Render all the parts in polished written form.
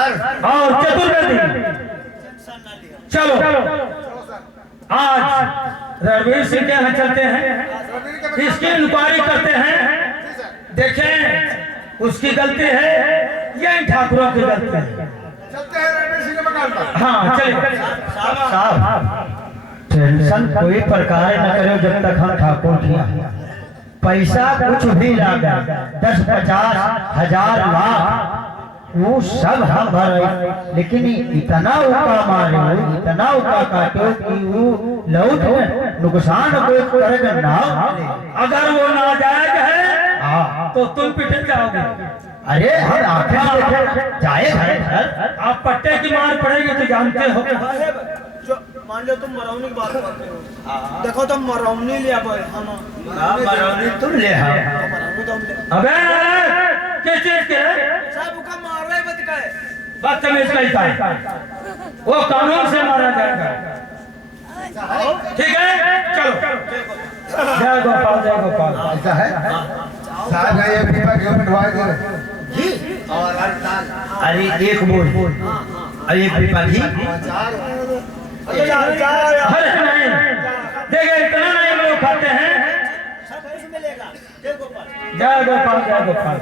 और चतुर्वेदी। चलो आज रणवीर सिंह के यहाँ चलते हैं, इसकी इंक्वायरी करते हैं, देखें उसकी गलती है या इन ठाकुरों की गलती है। चलते हैं रणवीर सिंह के मकान पर। हाँ चलिए साहब, टेंशन कोई प्रकार न करो जब तक हम ठाकुर किया। पैसा कुछ भी लगा 10, 50, 1000, लाख वो सब हम भर, लेकिन इतना उका मारे, इतना उका काटो कि वो लौट नुकसान कोई करेगा ना। अगर वो नाजायज है तो तुम पिट जाओगे। अरे हम आखिर जाए घर, आप पट्टे की मार पड़ेगी तो जानते हो। मान लो तुम मरौनी की बात करते हो, देखो तुम मरौनी ले आओ। मरौनी तुम ले आओ। मरौनी तुम ले। अबे किस चीज के साहब उका मार रहे बत का है, बदतमीज कैसा है, वो कानून से मारा जाएगा। ठीक है चलो। जय गोपाल जय गोपाल। ऐसा है साहब का ये पीपा क्यों बिठवाए थे जी? और अरे एक बोल, अरे एक पीपा घी। अरे नहीं देखिए, इतना नहीं लोग खाते हैं। जय गोपाल जय गोपाल।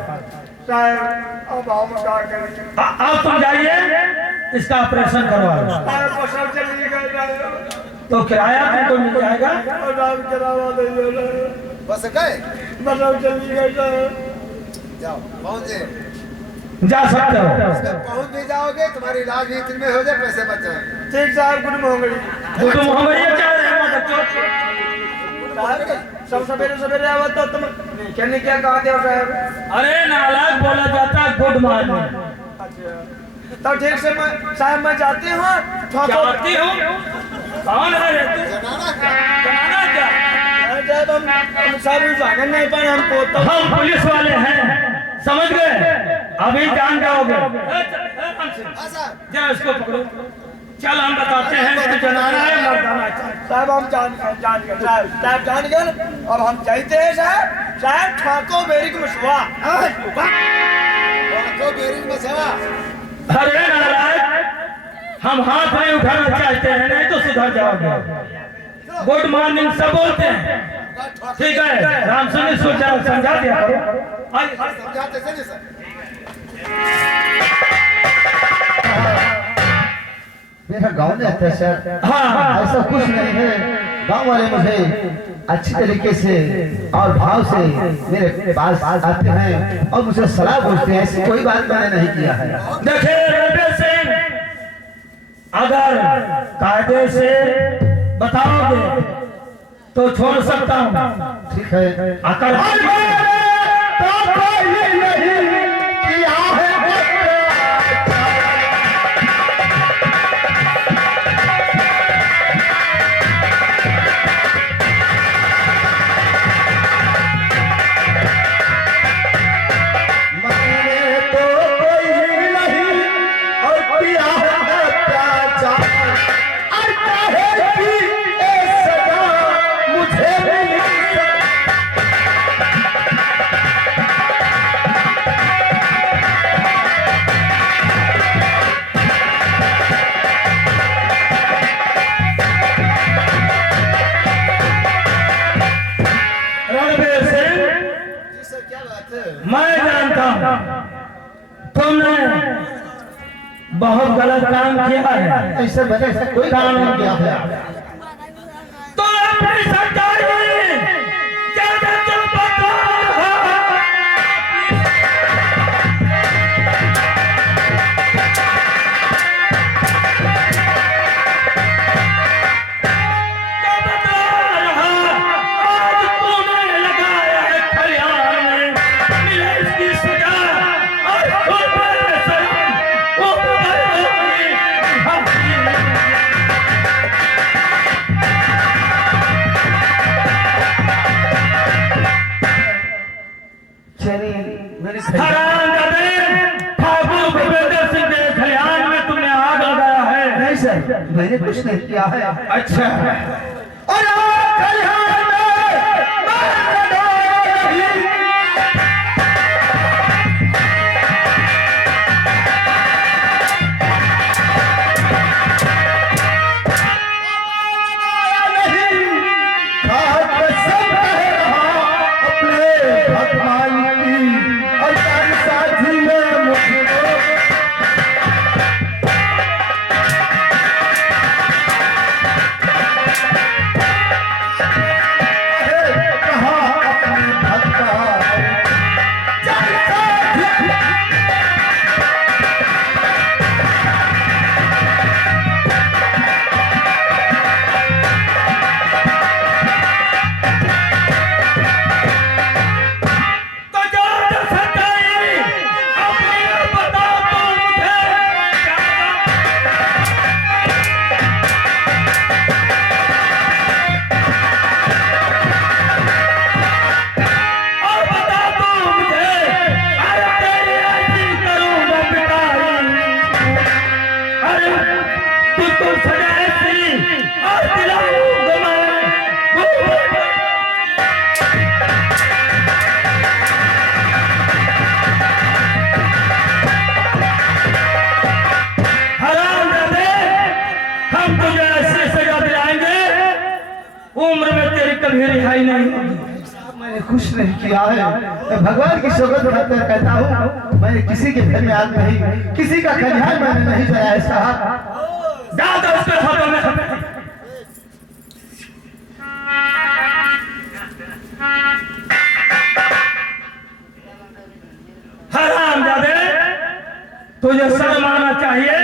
अब हम क्या करेंगे? आप तुम जाइए, इसका ऑपरेशन करवाओ। तो किराया तुमको मिल जाएगा। बस गए जाओ, पहुंचे, जा सकते हो। पहुंच भी जाओगे, तुम्हारी इलाज भी इतने में हो जाए, पैसे बच जाएंगे। ठीक साहब, गुड मोहंगड़ी। गुड मोहम्मद ये क्या है सब सवेरे सवेरे आवा तो तुम कहने क्या कहा थे साहब? अरे नालायक बोला जाता है गुड मॉर्निंग। तो ठीक से साहब मैं जाती हूँ। जाती हूँ? कौन है रे तू? जनाना जनाना क्या? जब हम सब जागन नहीं पाए हमको तो हम पुलिस वाले हैं, समझ गए? अभी जान जाओगे। जरा इसको पकड़ो। चल हम बताते हैं कि जनाना है मर्दाना है। साहब हम जान गए साहब जान गए। अब हम चाहते हैं साहब ठाको मेरी को मशवा तो बेरिंग में सवा। अरे नालायक, हम हाथ नहीं उठाना चाहते हैं, नहीं तो सुधर जाओगे। गुड मॉर्निंग सब बोलते हैं, ठीक है? राम सुनी सोचा समझा दिया करो। समझाते चलिए सर। मेरा गांव में आता है सर। हाँ ऐसा कुछ नहीं है, गांव वाले मुझे अच्छी तरीके से और भाव से मेरे पास आते हैं और मुझे सलाह पूछते हैं। ऐसी कोई बात मैंने नहीं किया है। देखिए रणवीर सिंह, अगर कायदे से बताओगे तो छोड़ सकता हूँ, ठीक है। अगर मैं जानता हूँ तुमने बहुत गलत काम किया है। ऐसे मैंने ऐसा कोई काम नहीं किया है। तो अपनी सरकार में ज्यादा क्यों बता? मैंने कुछ नहीं किया है। अच्छा कभी रिहाई नहीं होगी। मैंने कुछ नहीं किया है। मैं भगवान की शोकत बनाकर कहता हूँ, मैंने किसी के घर में आग नहीं, किसी का खलिहान मैंने नहीं जलाया साहब। जा दो उसके हाथों में। हरामजादे, तुझे शर्म आना चाहिए।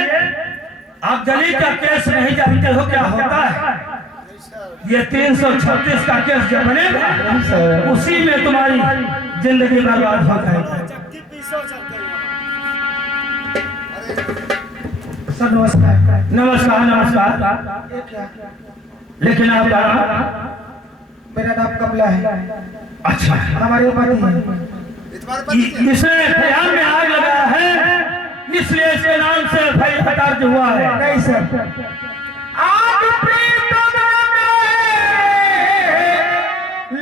आप जली का केस नहीं जानते हो क्या होता है। ये 336 का केस जब बनेगा उसी में तुम्हारी जिंदगी बर्बाद हो जाएगी। सर नमस्कार। नमस्कार नमस्कार। लेकिन आपका मेरा नाम कमला है। अच्छा, हमारे पति हैं। इसने खयाल में आग लगाया है, इसलिए इसके नाम से भाई दर्ज हुआ है। नहीं सर, आग प्रीतम में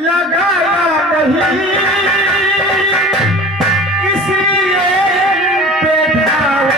लगाया नहीं, इसलिए बैठाओ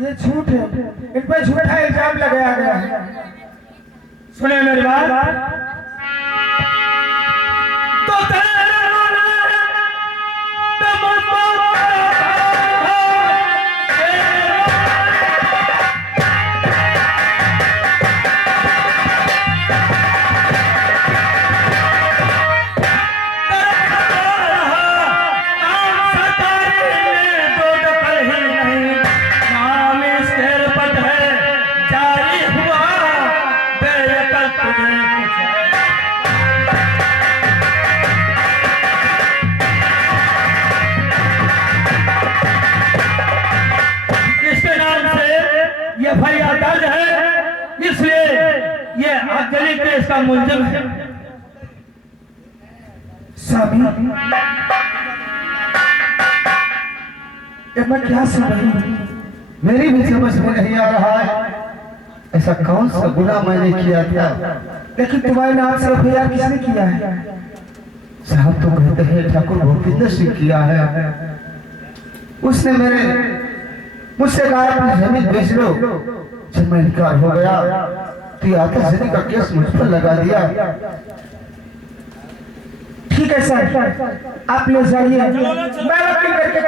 ये झूठ है, इन पर झूठा इल्जाम लगाया गया है। सुने मेरी बात, तो दर्ज है, इसलिए ये अगली केस का मुलजिम है। स्वामी, मैं क्या समझ, मेरी भी समझ में नहीं आ रहा है, ऐसा कौन सा गुनाह मैंने किया था। लेकिन तुम्हारे नाम से एफआईआर किसने किया है? साहब तो कहते हैं ठाकुर भूपिंदर सिंह किया है। उसने मुझसे कहा अपनी जमीन बेच लो। जब मैं इनकार हो गया तो आत्महत्या का केस मुझ पर लगा दिया। ठीक है सर, आप ले जाइए, मैं वकील करके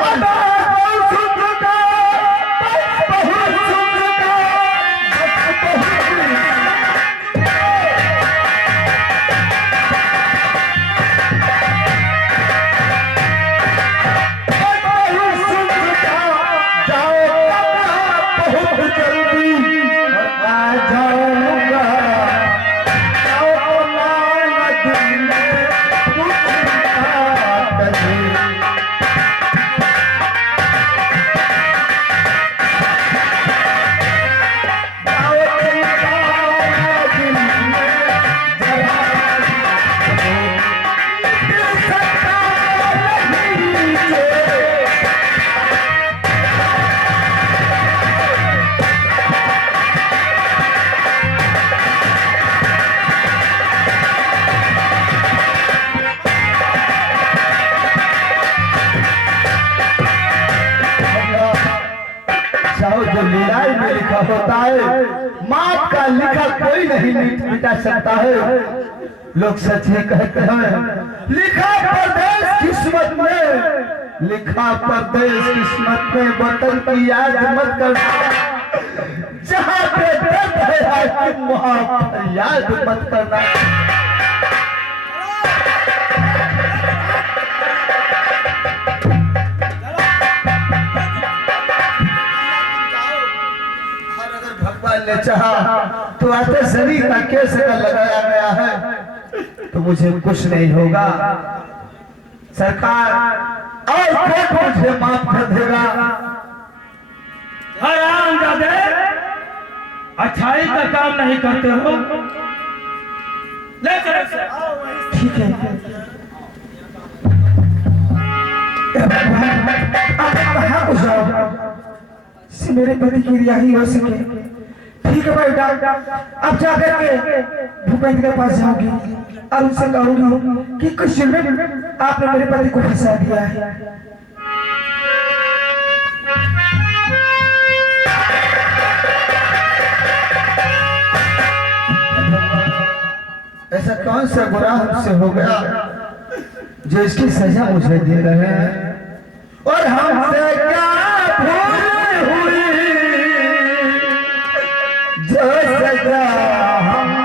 कोई नहीं मिटा सकता है। लोग सच ही कहते हैं, लिखा परदेश किस्मत में, लिखा परदेश किस्मत में, वतन की याद मत करना, जहाँ पे दर्द है हाकिम वहाँ फरियाद मत करना। भगवान ने चाहा तो आते शरीर का केस लगाया गया है तो मुझे कुछ नहीं होगा। सरकार और कोर्ट मुझे माफ कर देगा। हरामजादे, अच्छाई का काम नहीं करते हो। ले चलो। ठीक है, आप कहाँ को जाओ से मेरे पति की रिहाई हो सके। ठीक है भाई डॉक्टर, अब जाकर के भूपेंद्र के पास जाऊंगी और उनसे कहूंगी कि कुछ जुल्म आपने मेरे पति को फंसा दिया है। ऐसा कौन सा गुनाह हमसे हो गया जो इसकी सजा मुझे दे रहे हैं, और हमसे क्या भूल हुई जो सजा हम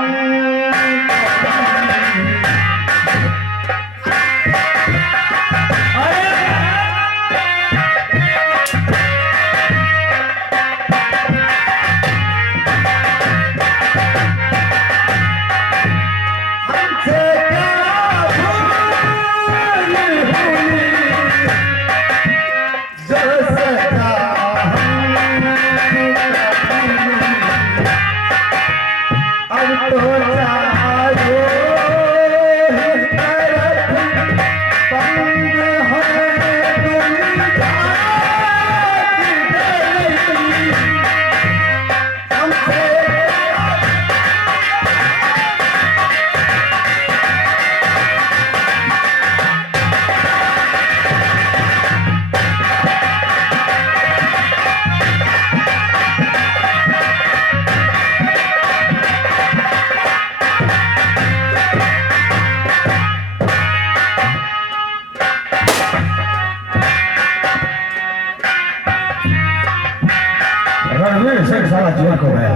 रणवीर सिंह सारा जेल को गया,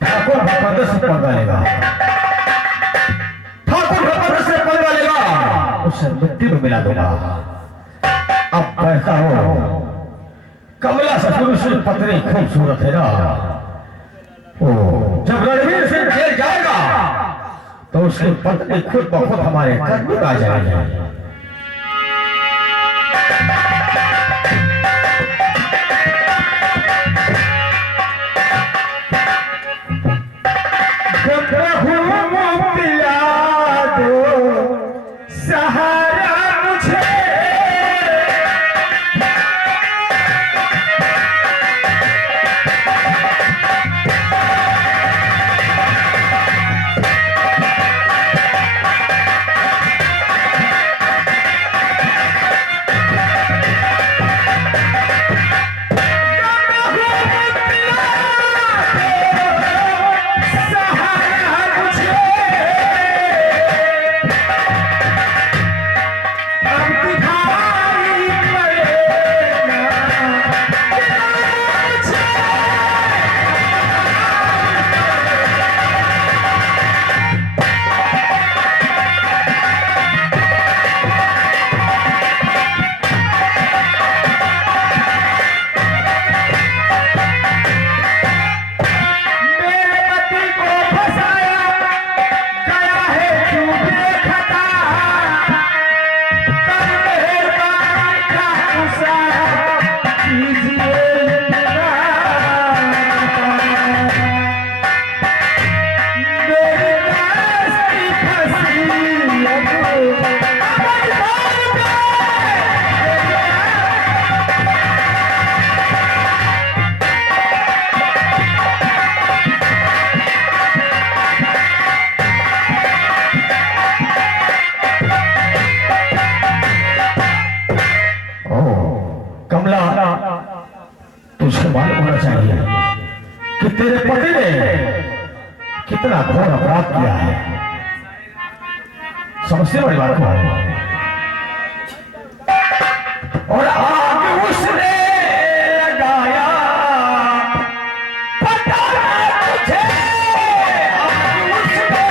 ठाकुर भगवत से पकड़ा लेगा, ठाकुर भगवत से पकड़ा लेगा, उसे मिट्टी में मिला दूंगा। अब ऐसा हो, कमला ससुर से पत्नी खूबसूरत है ना, ओ जब रणवीर सिंह जेल जाएगा तो उसकी पत्नी खुद ब खुद हमारे घर में आ जाएगी। तुझे मालूम होना चाहिए कि तेरे पति ने कितना घोर अपराध किया है। सबसे बड़ी बात है और आग उसने लगाया पता तुझे, आग उसने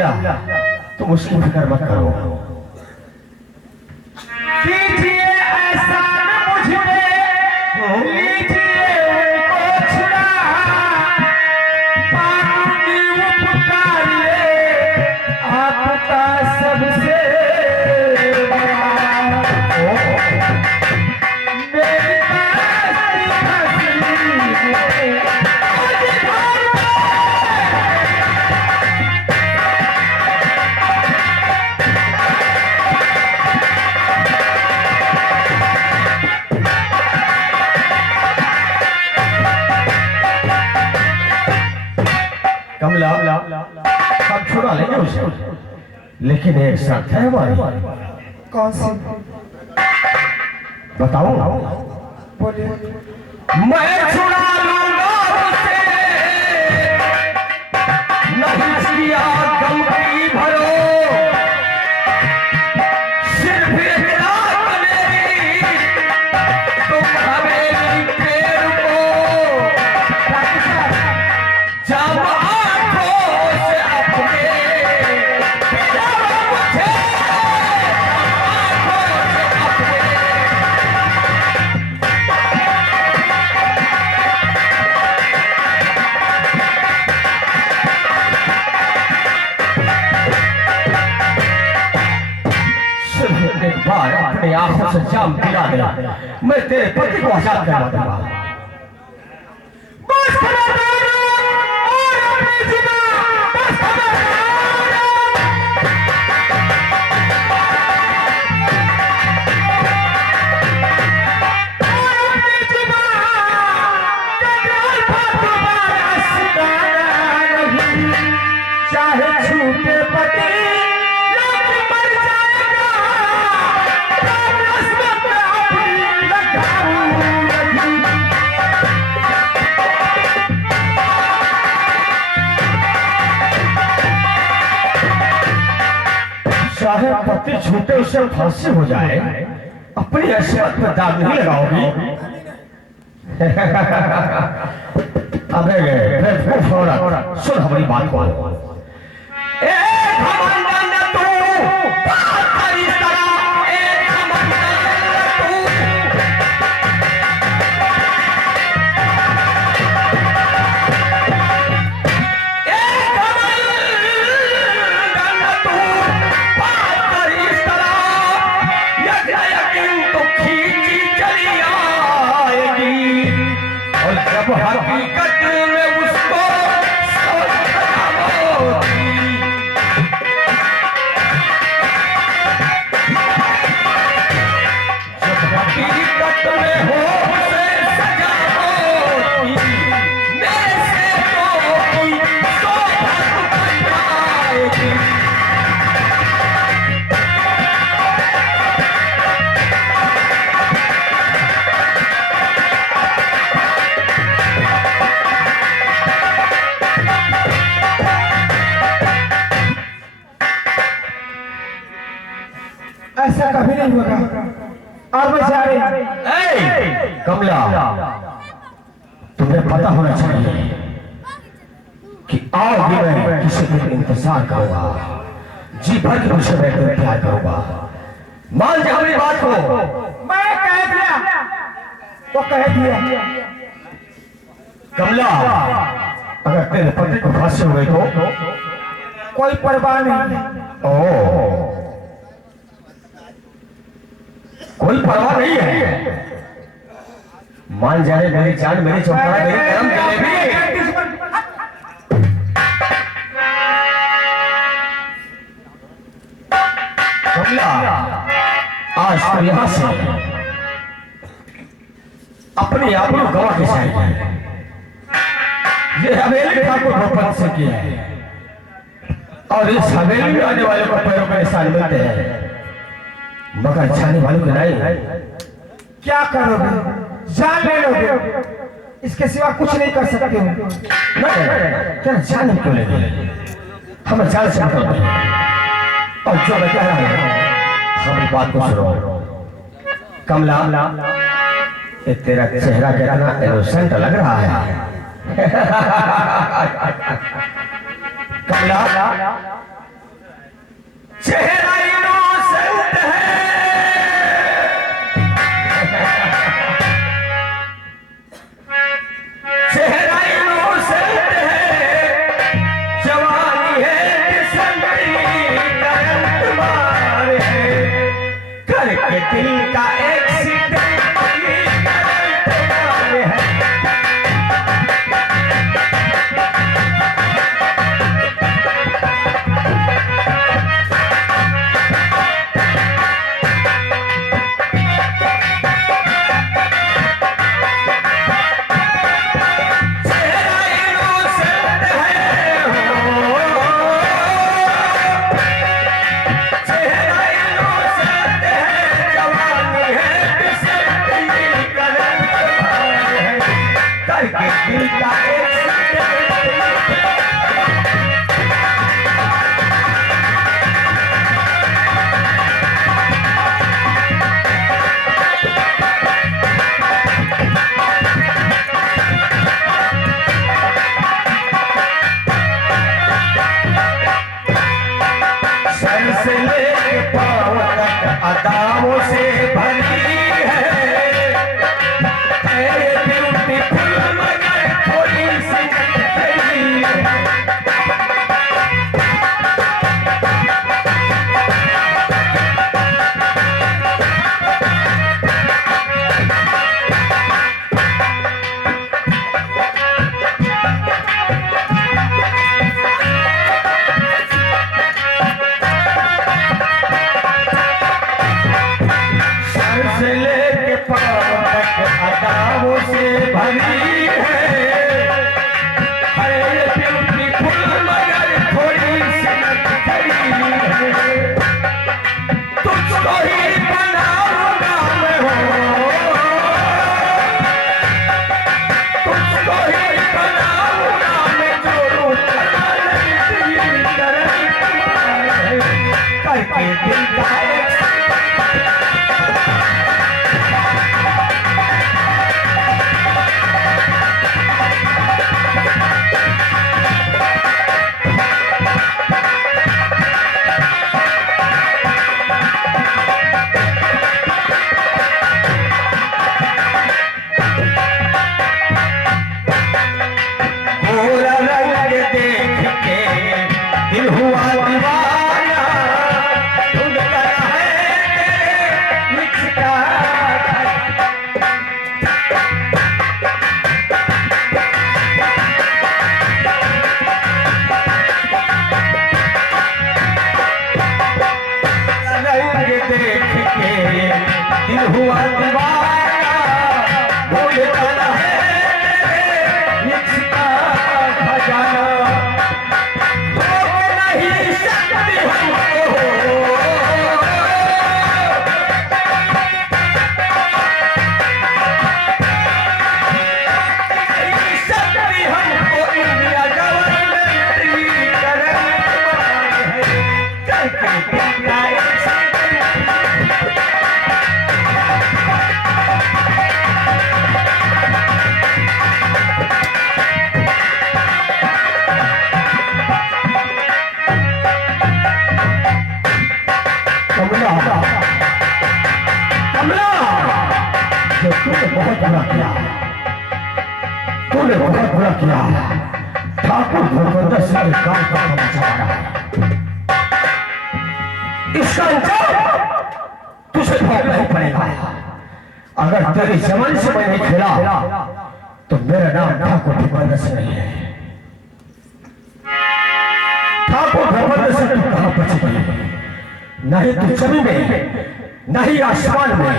लगाया। तुम उसकी फिक्र मत करो। कीजिए ऐसा मुझ पे, लीजिए उनको छुड़ा, पानी उपकारिए आपका सबसे कमला, हम छुड़ा लेंगे उसे, लेकिन एक शर्त है हमारी। कौन सी? बताओ। बोलिए। मैं छुड़ा लूंगा उसे, नहीं किया गम की भरो, सिर्फ एक रात मेरी तुम हवेली पेड़ को, जब अपने आंखों से जाम दिला दे, मैं तेरे पति को आजाद करवा दूंगा। बस चाहे छूटे पति चाहे पति छूटे उससे फांसी हो जाए, अपनी हैसियत पर दाग नहीं लगाओगी। अबे सुन हमारी बात को। हकीकत में उसको जब नहीं होगा और मैं जा रही। कमला, तुम्हें पता होना चाहिए कि आओगी मैं किसी के इंतजार करूंगा, जी भर के मुझसे बैठकर प्यार करूंगा। मान जा मेरी बात को। मैं कह दिया वो कह दिया। कमला, अगर तेरे पति को फांसी हो गई तो कोई परवाह नहीं। ओ, कोई परवाह नहीं है। मान जाने मेरी जान, मेरी चौथरा, मेरी करम जलेबी। कमला, आज तो यहाँ से अपने आप को गवा के चाहिए। ये हवेली ठाकुर भोपाल से किया है और इस हवेली में आने वालों को पैरों के निशान मिलते हैं, मगर जाने वालों के नहीं। क्या करोगे? जान ले लोगे, इसके सिवा कुछ नहीं कर सकते हो। क्या जान क्यों लेंगे? हम जान से मतलब नहीं। और जो मैं कह रहा हूँ हमारी बात को सुनो। कमला, ये तेरा चेहरा कितना इनोसेंट लग रहा है। कमला, चेहरा इनोसेंट है, चेहरा इनोसेंट है, जवानी है करंट मार है, करके दिल का एक्सीडेंट करंट मार है। अदाओं से भरी है, ब्यूटीफुल मगर थोड़ी सी नटखरी है। से लेके पाँव तक अदाओं से भरी है, अरे ब्यूटीफुल मगर थोड़ी सी नटखरी है। तुझको ही बनाऊंगा मैं हो, तुझको ही बनाऊंगा मैं, जोड़ू करके दिल का दिल हुआ दीवाना, तूने बहुत बुरा किया। ठाकुर भूपेंद्र सिंह ने काम का तमाचा मारा है। इसका अंजाम तुझे भोगना ही पड़ेगा। अगर तेरी जवानी से मैं नहीं खेला तो मेरा नाम ठाकुर भूपेंद्र सिंह नहीं है। ठाकुर भूपेंद्र सिंह तू कहां बचेगी? नहीं तू जमीन में, नहीं आसमान में,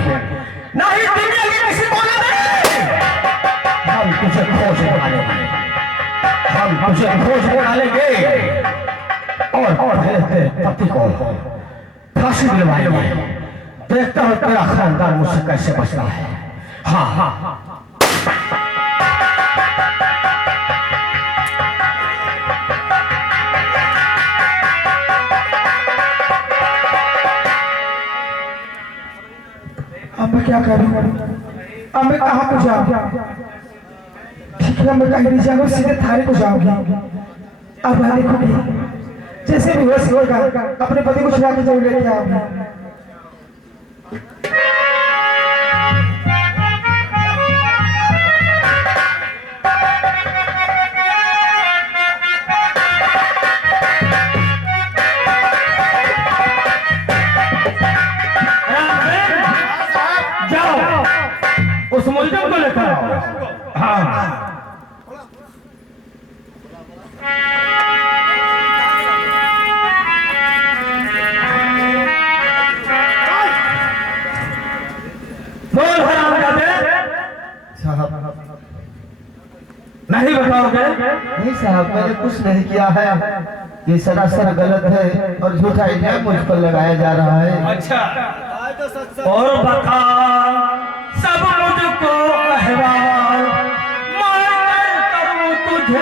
नहीं दुनिया के किसी कोने में। हम तुझे खोज डालेंगे, हम तुझे खोज डालेंगे और पहले तेरे पति को फांसी दिलवाएंगे। देखता हूं तेरा खानदान मुझसे कैसे बचता है। हाँ हाँ अब मैं क्या करूं? अब मैं कहाँ को जाऊं? ठीक है, मैं कहीं नहीं जाऊंगा, सीधे थाने को जाऊंगी। अब मैं देखूंगी, जैसे भी होगा अपने पति को छुड़ा के जरूर लेके आऊंगी। उस मुल्जिम को लेकर आओ। हाँ बोल हरामजादे। नहीं बताओगे? नहीं साहब, मैंने कुछ नहीं किया है। ये सरासर गलत है और झूठा इल्जाम मुझ पर लगाया जा रहा है। अच्छा और बता, सब मुझको कहवा, मैं करूं तुझे